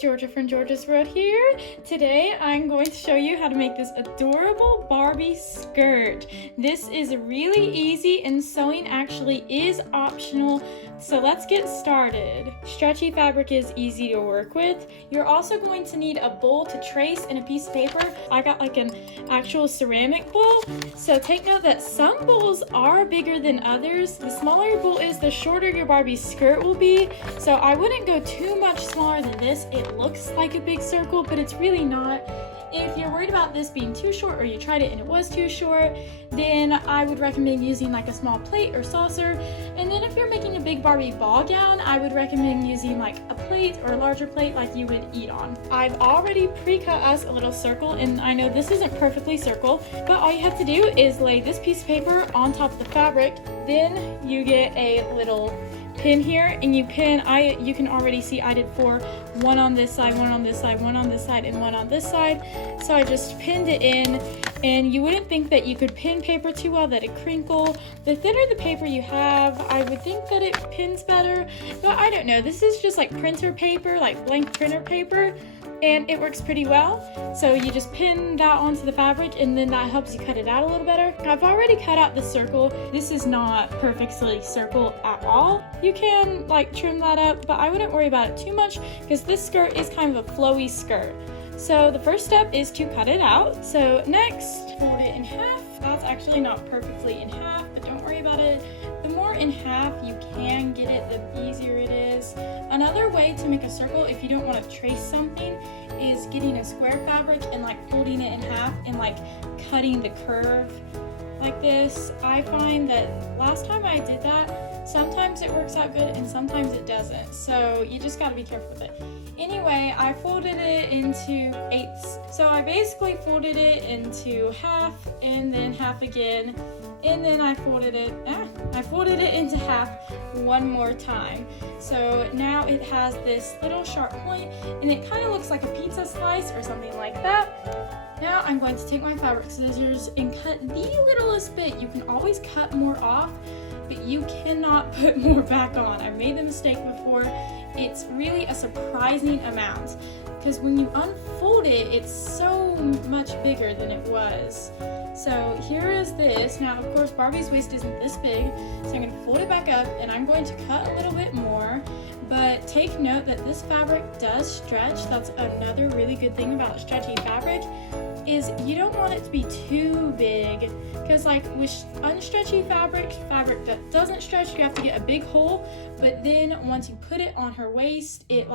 Georgia from Georgia's World here. Today I'm going to show you how to make this adorable Barbie skirt. This is really easy and sewing actually is optional. So let's get started. Stretchy fabric is easy to work with. You're also going to need a bowl to trace and a piece of paper. I got like an actual ceramic bowl. So take note that some bowls are bigger than others. The smaller your bowl is, the shorter your Barbie skirt will be. So I wouldn't go too much smaller than this. It looks like a big circle, but it's really not. If you're worried about this being too short or you tried it and it was too short, then I would recommend using like a small plate or saucer. And then if you're making a big Barbie ball gown, I would recommend using like a plate or a larger plate like you would eat on. I've already pre-cut us a little circle, and I know this isn't perfectly circle, but all you have to do is lay this piece of paper on top of the fabric. Then you get a little pin here, and you can already see I did 4, one on this side, one on this side, one on this side, and one on this side. So I just pinned it in, and you wouldn't think that you could pin paper too well, that it crinkle. The thinner the paper you have, I would think that it pins better, but I don't know. This is just like printer paper, like blank printer paper, and it works pretty well. So you just pin that onto the fabric, and then that helps you cut it out a little better. I've already cut out the circle. This is not perfectly circle at all. You can like trim that up, but I wouldn't worry about it too much because this skirt is kind of a flowy skirt. So the first step is to cut it out. So next, fold it in half. That's actually not perfectly in half, but don't worry about it. The more in half you can get it, the easier it is. Another way to make a circle if you don't want to trace something is getting a square fabric and like folding it in half and like cutting the curve like this. I find that last time I did that, sometimes it works out good and sometimes it doesn't. So you just got to be careful with it. Anyway, I folded it into 8ths. So I basically folded it into half and then half again. And then I folded it into half one more time. So now it has this little sharp point, and it kind of looks like a pizza slice or something like that. Now I'm going to take my fabric scissors and cut the littlest bit. You can always cut more off, but you cannot put more back on. I've made the mistake before. It's really a surprising amount because when you unfold it, it's so much bigger than it was. So here is this. Now, of course, Barbie's waist isn't this big, so I'm going to fold it back up and I'm going to cut a little bit more. But take note that this fabric does stretch. That's another really good thing about stretchy fabric, is you don't want it to be too big, because like with unstretchy fabric that doesn't stretch, you have to get a big hole, but then once you put it on her waist, it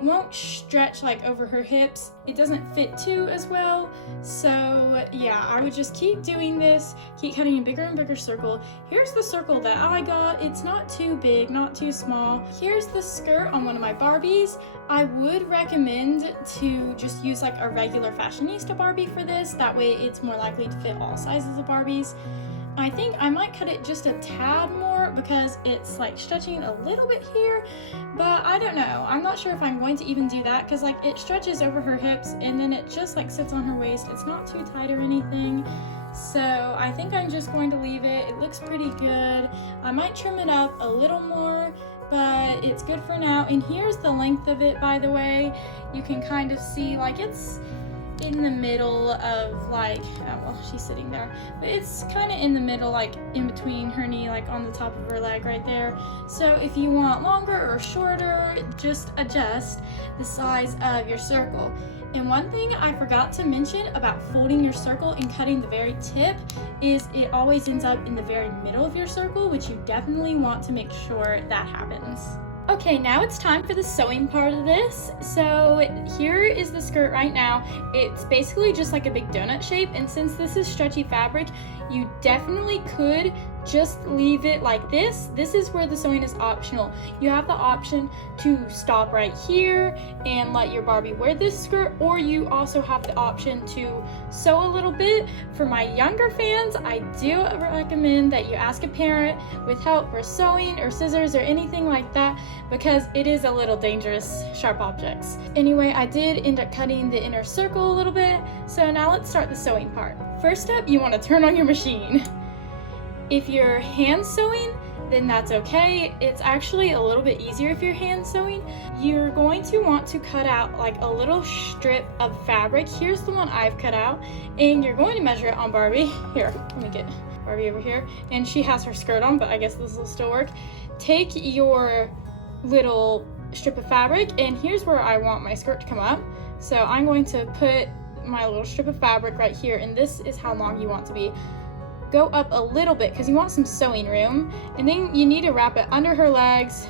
won't stretch like over her hips. It doesn't fit too as well. So yeah, I would just keep doing this, keep cutting a bigger and bigger circle. Here's the circle that I got. It's not too big, not too small. Here's the skirt on one of my Barbies. I would recommend to just use like a regular fashionista Barbie for this. That way it's more likely to fit all sizes of Barbies. I think I might cut it just a tad more because it's like stretching a little bit here, but I don't know. I'm not sure if I'm going to even do that because like it stretches over her hips and then it just like sits on her waist. It's not too tight or anything. So I think I'm just going to leave it. It looks pretty good. I might trim it up a little more, but it's good for now. And here's the length of it, by the way. You can kind of see like it's in the middle of like, oh well, she's sitting there, but it's kind of in the middle, like in between her knee, like on the top of her leg right there. So if you want longer or shorter, just adjust the size of your circle. And one thing I forgot to mention about folding your circle and cutting the very tip is it always ends up in the very middle of your circle, which you definitely want to make sure that happens. Okay, now it's time for the sewing part of this. So here is the skirt right now. It's basically just like a big donut shape, and since this is stretchy fabric, you definitely could just leave it like this. This is where the sewing is optional. You have the option to stop right here and let your Barbie wear this skirt, or you also have the option to sew a little bit. For my younger fans, I do recommend that you ask a parent with help for sewing or scissors or anything like that, because it is a little dangerous, sharp objects. Anyway, I did end up cutting the inner circle a little bit, so now let's start the sewing part. First up, you want to turn on your machine. If you're hand sewing, then that's okay. It's actually a little bit easier if you're hand sewing. You're going to want to cut out like a little strip of fabric. Here's the one I've cut out, and you're going to measure it on Barbie. Here, let me get Barbie over here, and she has her skirt on, but I guess this will still work. Take your little strip of fabric, and here's where I want my skirt to come up. So I'm going to put my little strip of fabric right here, and this is how long you want to be. Go up a little bit because you want some sewing room, and then you need to wrap it under her legs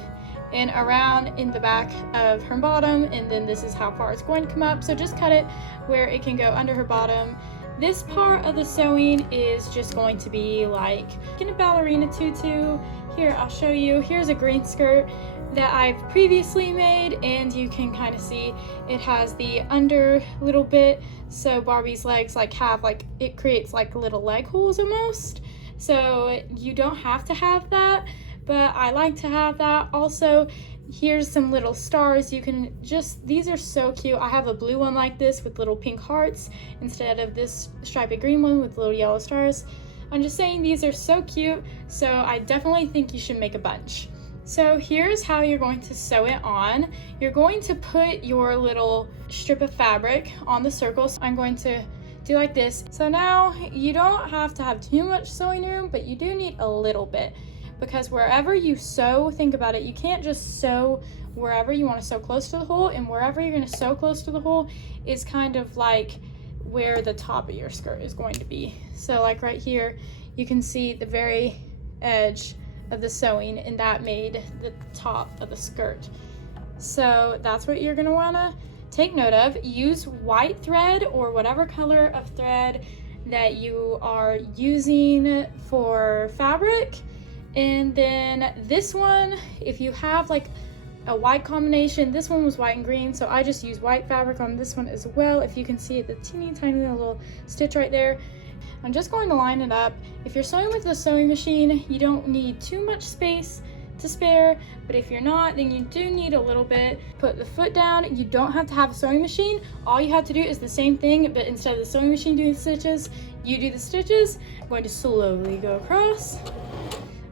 and around in the back of her bottom, and then this is how far it's going to come up. So just cut it where it can go under her bottom. This part of the sewing is just going to be like in a ballerina tutu. Here, I'll show you. Here's a green skirt that I've previously made, and you can kind of see it has the under little bit, so Barbie's legs like have like, it creates like little leg holes almost. So you don't have to have that, but I like to have that. Also, here's some little stars. You can just, these are so cute. I have a blue one like this with little pink hearts instead of this stripy green one with little yellow stars. I'm just saying, these are so cute, so I definitely think you should make a bunch. So here's how you're going to sew it on. You're going to put your little strip of fabric on the circle. So I'm going to do like this. So now you don't have to have too much sewing room, but you do need a little bit, because wherever you sew, think about it, you can't just sew wherever you want to sew close to the hole, and wherever you're going to sew close to the hole is kind of like where the top of your skirt is going to be. So like right here, you can see the very edge of the sewing, and that made the top of the skirt. So that's what you're going to want to take note of. Use white thread or whatever color of thread that you are using for fabric. And then this one, if you have like a white combination, this one was white and green, so I just used white fabric on this one as well. If you can see the teeny tiny little stitch right there, I'm just going to line it up. If you're sewing with a sewing machine, you don't need too much space to spare, but if you're not, then you do need a little bit. Put the foot down. You don't have to have a sewing machine. All you have to do is the same thing, but instead of the sewing machine doing the stitches, you do the stitches. I'm going to slowly go across.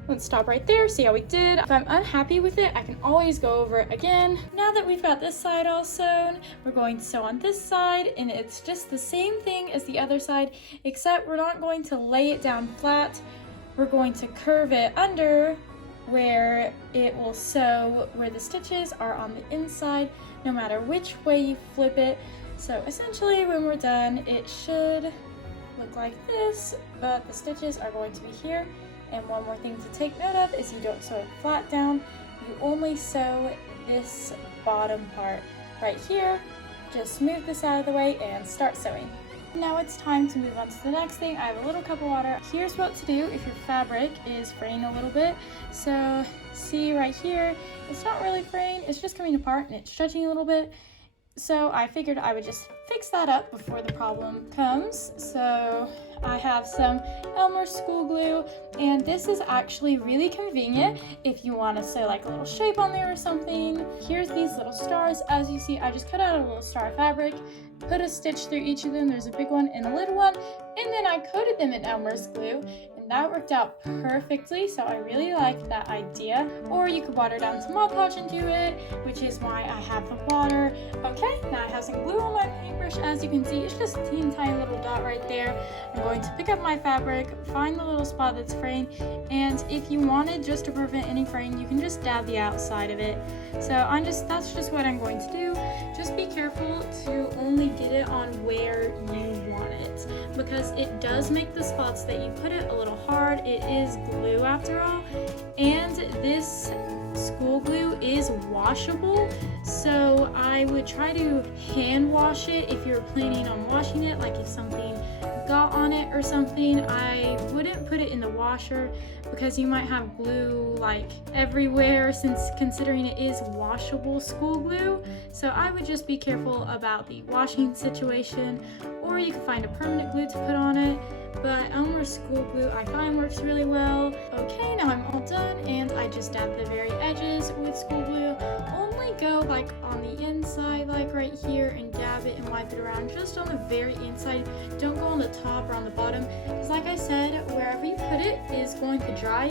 Let's stop right there, see how we did. If I'm unhappy with it, I can always go over it again. Now that we've got this side all sewn, we're going to sew on this side, and it's just the same thing as the other side, except we're not going to lay it down flat. We're going to curve it under where it will sew where the stitches are on the inside, no matter which way you flip it. So essentially, when we're done, it should look like this, but the stitches are going to be here. And one more thing to take note of is you don't sew it flat down. You only sew this bottom part right here. Just move this out of the way and start sewing. Now it's time to move on to the next thing. I have a little cup of water. Here's what to do if your fabric is fraying a little bit. So see right here, it's not really fraying, it's just coming apart and it's stretching a little bit. So I figured I would just fix that up before the problem comes. So I have some Elmer school glue, and this is actually really convenient if you want to sew like a little shape on there or something. Here's these little stars. As you see, I just cut out a little star of fabric, put a stitch through each of them. There's a big one and a little one, and then I coated them in Elmer's glue, and that worked out perfectly. So I really like that idea. Or you could water down some Mod Podge and do it, which is why I have the water. Okay, now I have some glue on my paintbrush. As you can see, it's just a teeny tiny little dot right there. I'm going to pick up my fabric, find the little spot that's fraying, and if you wanted just to prevent any fraying, you can just dab the outside of it. So that's just what I'm going to do. Just be careful to only get it on where you want it, because it does make the spots that you put it a little hard. It is glue after all, and this school glue is washable, so I would try to hand wash it if you're planning on washing it, like if something got on it or something. I wouldn't put it in the washer because you might have glue like everywhere, since considering it is washable school glue. So I would just be careful about the washing situation, or you can find a permanent glue to put on it. but Elmer's school glue I find works really well. Okay, now I'm all done, and I just dab the very edges with school glue. Only go like on the inside, like right here, and dab it and wipe it around just on the very inside. Don't go on the top or on the bottom, because like I said, wherever you put it is going to dry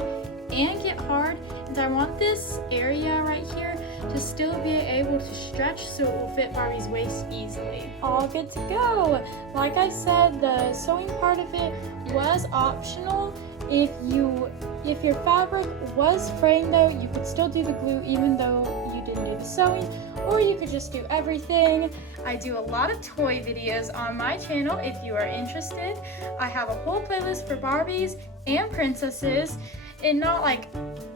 and get hard, and I want this area right here to still be able to stretch so it will fit Barbie's waist easily. All good to go. Like I said, the sewing part of it was optional. If your fabric was fraying though, you could still do the glue even though you didn't do the sewing, or you could just do everything. I do a lot of toy videos on my channel if you are interested. I have a whole playlist for Barbies and princesses, and not like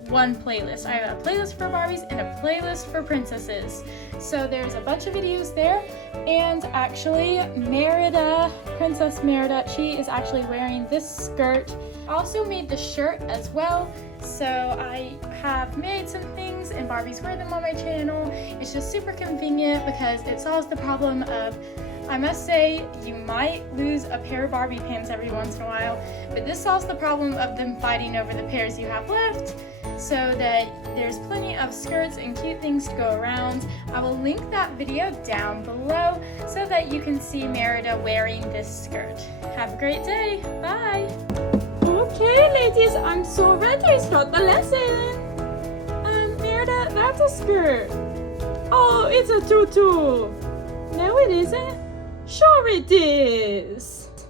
one playlist. I have a playlist for Barbies and a playlist for princesses. So there's a bunch of videos there. And actually, Merida, Princess Merida, she is actually wearing this skirt. I also made the shirt as well. So I have made some things and Barbies wear them on my channel. It's just super convenient because it solves the problem of, I must say, you might lose a pair of Barbie pants every once in a while, but this solves the problem of them fighting over the pairs you have left, so that there's plenty of skirts and cute things to go around. I will link that video down below so that you can see Merida wearing this skirt. Have a great day. Bye. Okay, ladies, I'm so ready to start the lesson. Merida, that's a skirt. Oh, it's a tutu. No, it isn't. Sure it is.